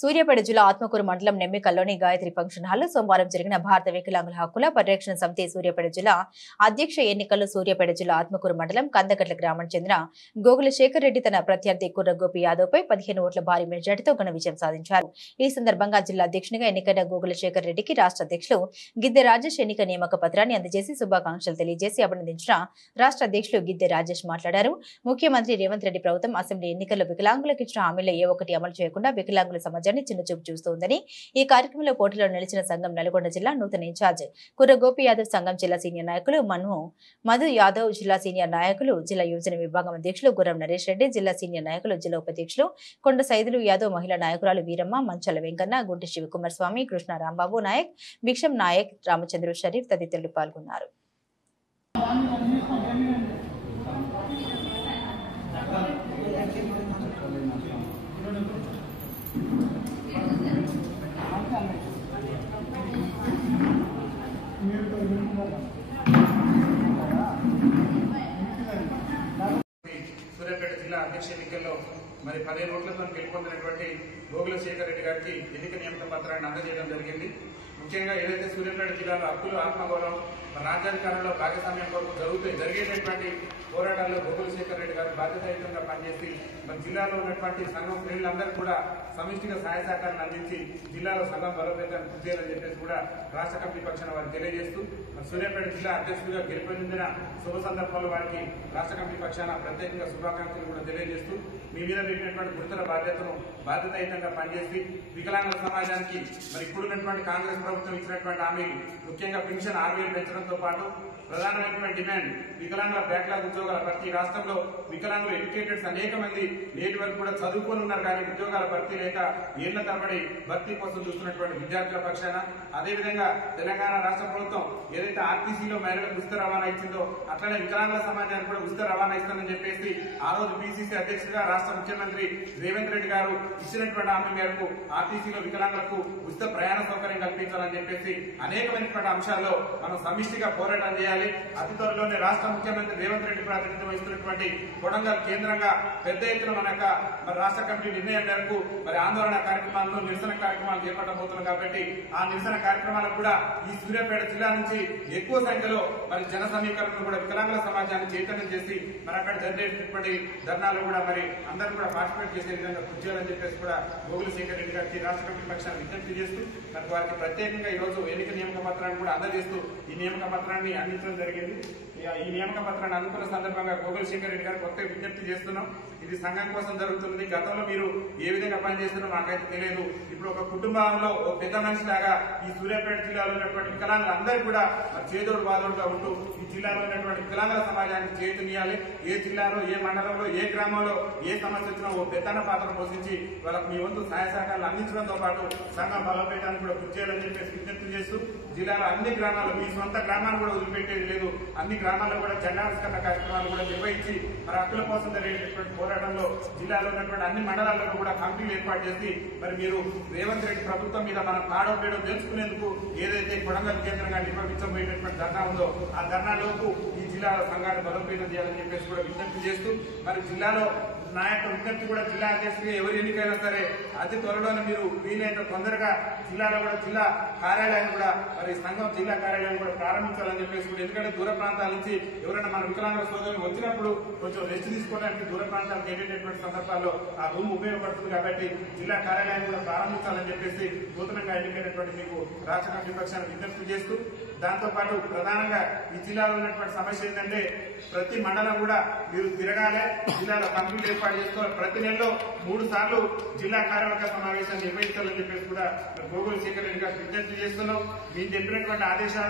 సూర్యాపేట జిల్లా ఆత్మకూరు మండలం నెమ్మికల్లోని గాయత్రి ఫంక్షన్ హాల్లో సోమవారం జరిగిన భారత వికలాంగుల హక్కుల పరిరక్షణ సమితి సూర్యాపేట జిల్లా అధ్యక్ష ఎన్నికల్లో సూర్యాపేట జిల్లా ఆత్మకూరు మండలం కందగట్ల గ్రామానికి చెందిన గోగుల శేఖర్ రెడ్డి తన ప్రత్యర్థి కుర్ర గోపి యాదవ్ పై 15 ఓట్ల భారీ మెజార్టీతో ఘన విజయం సాధించారు. ఈ సందర్భంగా జిల్లా అధ్యక్షునిగా ఎన్నికైన గోగుల శేఖర్ రెడ్డికి రాష్ట్ర అధ్యక్షులు గిద్దె రాజేష్ ఎన్నిక నియామక పత్రాన్ని అందజేసి శుభాకాంక్షలు తెలియజేసి అభినందించిన రాష్ట్ర అధ్యక్షులు గిద్దె రాజేష్ మాట్లాడారు. ముఖ్యమంత్రి రేవంత్ రెడ్డి ప్రభుత్వం అసెంబ్లీ ఎన్నికల్లో వికలాంగులకు ఇచ్చిన హామీల్లో ఏ ఒక్కటి అమలు చేయకుండా వికలాంగుల సమాజాన్ని చిన్నచూపు చూస్తోందని ఈ కార్యక్రమంలో పోటీలో నిలిచిన సంఘం నల్గొండ జిల్లా నూతన ఇన్ఛార్జ్ కుర్ర గోపి యాదవ్, సంఘం జిల్లా సీనియర్ నాయకులు మధు యాదవ్, జిల్లా సీనియర్ నాయకులు, జిల్లా యువజన విభాగం అధ్యక్షులు గుర్రం నరేష్ రెడ్డి, జిల్లా సీనియర్ నాయకులు, జిల్లా ఉపాధ్యక్షులు కొండ సైదులు యాదవ్, మహిళా నాయకురాలు వీరమ్మ, మంచాల వెంకన్న, గుంటి శివకుమార్ స్వామి, కృష్ణ రాంబాబు నాయక్, భిక్షం నాయక్, రామచంద్ర షరీఫ్ తదితరులు పాల్గొన్నారు. సూర్యాపేట జిల్లా అధ్యక్ష ఎన్నికల్లో 15 ఓట్లతో గెలుపొందినటువంటి గోగుల శేఖర్ రెడ్డి గారికి ఎన్నిక నియామక పత్రాన్ని అందజేయడం జరిగింది. ముఖ్యంగా ఏదైతే సూర్యాపేట జిల్లాలో హక్కులు, ఆత్మగౌరవం, రాజ్యాధికారంలో భాగస్వామ్యం కొరకు జరిగేటటువంటి పోరాటాల్లో గోగుల శేఖర్ రెడ్డి గారు బాధ్యతాయుతంగా పనిచేసి జిల్లాలో ఉన్నటువంటి సంఘం శ్రేణులందరూ కూడా సమిష్టిగా సహాయ సహకారాన్ని అందించి జిల్లాలో సంఘం బలోపేతాన్ని కృషి చేయాలని చెప్పేసి కూడా రాష్ట్ర కమిటీ పక్షాన వారు తెలియజేస్తూ సూర్యాపేట జిల్లా అధ్యక్షుడిగా గెలుపొందిన శుభ సందర్భంలో వారికి రాష్ట్ర కమిటీ పక్షాన ప్రత్యేకంగా శుభాకాంక్షలు కూడా తెలియజేస్తూ మీ మీద పెట్టినటువంటి గురుతర బాధ్యతను బాధ్యతాయుతంగా పనిచేసి వికలాంగుల సమాజానికి ఇప్పుడున్నటువంటి కాంగ్రెస్ ప్రభుత్వం ఇచ్చినటువంటి హామీలు, ముఖ్యంగా పెన్షన్ 6,000 పెంచడంతో పాటు ప్రధానమైనటువంటి డిమాండ్ వికలాంగుల బ్యాక్లాగ్ ఉద్యోగాల భర్తీ. రాష్ట్రంలో వికలాంగులు ఎడ్యుకేటెడ్స్ అనేక మంది నేటి వరకు కూడా చదువుకొని ఉన్నారు, కానీ ఉద్యోగాల భర్తీ లేక ఏళ్ల తరబడి భర్తీ కోసం చూస్తున్నటువంటి విద్యార్థుల పక్షాన, అదేవిధంగా తెలంగాణ రాష్ట్ర ప్రభుత్వం ఏదైతే ఆర్టీసీలో మహిళలకు ఉచిత రవాణా ఇచ్చిందో అట్లనే వికలాంగుల సమాజానికి కూడా ఉచిత రవాణా ఇస్తానని చెప్పేసి ఆ రోజు పిసిసి అధ్యక్షుడిగా రాష్ట్ర ముఖ్యమంత్రి రేవంత్ రెడ్డి గారు ఇచ్చినటువంటి హామీ మేరకు ఆర్టీసీలో వికలాంగులకు ఉచిత ప్రయాణ సౌకర్యం కల్పించాలని చెప్పేసి అనేకమైనటువంటి అంశాల్లో మనం సమిష్టిగా పోరాటం చేయాలి. అతి త్వరలోనే రాష్ట్ర ముఖ్యమంత్రి రేవంత్ రెడ్డి ప్రాతినిధ్యం వహిస్తున్నటువంటి కొడంగల్ కేంద్రంగా పెద్ద ఎత్తున రాష్ట్ర కమిటీ నిర్ణయం మేరకు ఆందోళన కార్యక్రమాలను, నిరసన కార్యక్రమాలు చేపట్టబోతున్నాం. కాబట్టి ఆ నిరసన కార్యక్రమాలకు కూడా ఈ సూర్యాపేట జిల్లా నుంచి ఎక్కువ సంఖ్యలో జన సమీకరణను కూడా వికలాంగుల సమాజాన్ని చైతన్యం చేసి అక్కడ జరిగేటటువంటి ధర్నాలు కూడా అందరూ కూడా పార్టిసిపేట్ చేసే విధంగా కృషి చేయాలని చెప్పేసి కూడా గోగుల శేఖర్ రెడ్డి గారికి రాష్ట్ర కమిటీ పక్షాన్ని విజ్ఞప్తి చేస్తూ వారికి ప్రత్యేకంగా ఈ రోజు ఎన్నిక నియామక పత్రాన్ని కూడా అందజేస్తూ ఈ నియామక పత్రాన్ని అందించడం జరిగింది. ఈ నియామక పత్రాన్ని అందుకున్న సందర్భంగా గోగుల శేఖర్ రెడ్డి గారు కొత్త విజ్ఞప్తి చేస్తున్నాం. ఇది సంఘం కోసం జరుగుతుంది. గతంలో మీరు ఏ విధంగా పనిచేస్తున్నారో మాకైతే తెలియదు. ఇప్పుడు ఒక కుటుంబంలో ఓ పెద్ద మనిషి లాగా ఈ సూర్యాపేట జిల్లాలో ఉన్నటువంటి వికలాంగులందరూ కూడా చేదోడు వాదోడుగా ఉంటూ ఈ జిల్లాలో ఉన్నటువంటి వికలాంగుల సమాజానికి చేతునియాలి. ఏ జిల్లాలో, ఏ మండలంలో, ఏ గ్రామంలో ఏ సమస్య వచ్చినా ఓ పెద్దన్న పాత్ర పోషించి వాళ్ళకు మీ వంతు సహాయ సహకారాలు అందించడంతో పాటు సంఘం బలోపేతాన్ని కూడా కృషి చేయాలని చెప్పేసి విజ్ఞప్తి చేస్తూ జిల్లాలో అన్ని గ్రామాల్లో, మీ సొంత గ్రామాన్ని కూడా వదిలిపెట్టేది లేదు, అన్ని గ్రామాల్లో కూడా జెండావిష్కరణ కార్యక్రమాలు కూడా నిర్వహించి హక్కుల కోసం జరిగేటటువంటి పోరాటంలో జిల్లాలో ఉన్నటువంటి అన్ని మండలాల్లో కూడా కమిటీలు ఏర్పాటు చేసి మీరు రేవంత్ రెడ్డి ప్రభుత్వం మీద మనం కాడో పేడో తెలుసుకునేందుకు ఏదైతే కొడంగల్ కేంద్రంగా నిర్వహించబోయేటటువంటి ధర్నా ఉందో ఆ ధర్నాలోపు ఈ జిల్లాలో సంఘాన్ని బలోపేతం చేయాలని చెప్పేసి కూడా విజ్ఞప్తి చేస్తూ జిల్లాలో నా యొక్క విజ్ఞప్తి కూడా జిల్లా అధ్యక్షుడిగా ఎవరు ఎన్నికైనా సరే అతి త్వరలోనే మీరు వీలైనంత తొందరగా జిల్లాలో కూడా జిల్లా కార్యాలయాన్ని కూడా సంఘం జిల్లా కార్యాలయాన్ని కూడా ప్రారంభించాలని చెప్పేసి కూడా, ఎందుకంటే దూర ప్రాంతాల నుంచి ఎవరైనా మన వికలాంగుల సోదరులు వచ్చినప్పుడు కొంచెం రెస్ట్ తీసుకోవడానికి దూర ప్రాంతాలకు వెళ్ళేటటువంటి సందర్భాల్లో ఆ రూమ్ ఉపయోగపడుతుంది. కాబట్టి జిల్లా కార్యాలయాన్ని కూడా ప్రారంభించాలని చెప్పేసి నూతనంగా ఎన్నికైనటువంటి మీకు రాష్ట్ర కమిటీ పక్షాన్ని విజ్ఞప్తి చేస్తూ, దాంతోపాటు ప్రధానంగా ఈ జిల్లాలో ఉన్నటువంటి సమస్య ఏంటంటే ప్రతి మండలం కూడా మీరు తిరగాలి, జిల్లాలో కమిటీలు ఏర్పాటు చేసుకోవాలి, ప్రతి నెలలో 3 సార్లు జిల్లా కార్యవర్గ సమావేశాన్ని నిర్వహించాలని చెప్పేసి కూడా గోగుల శేఖర్ రెడ్డి గారు విజ్ఞప్తి చేస్తున్నాం. మీరు చెప్పినటువంటి ఆదేశాలు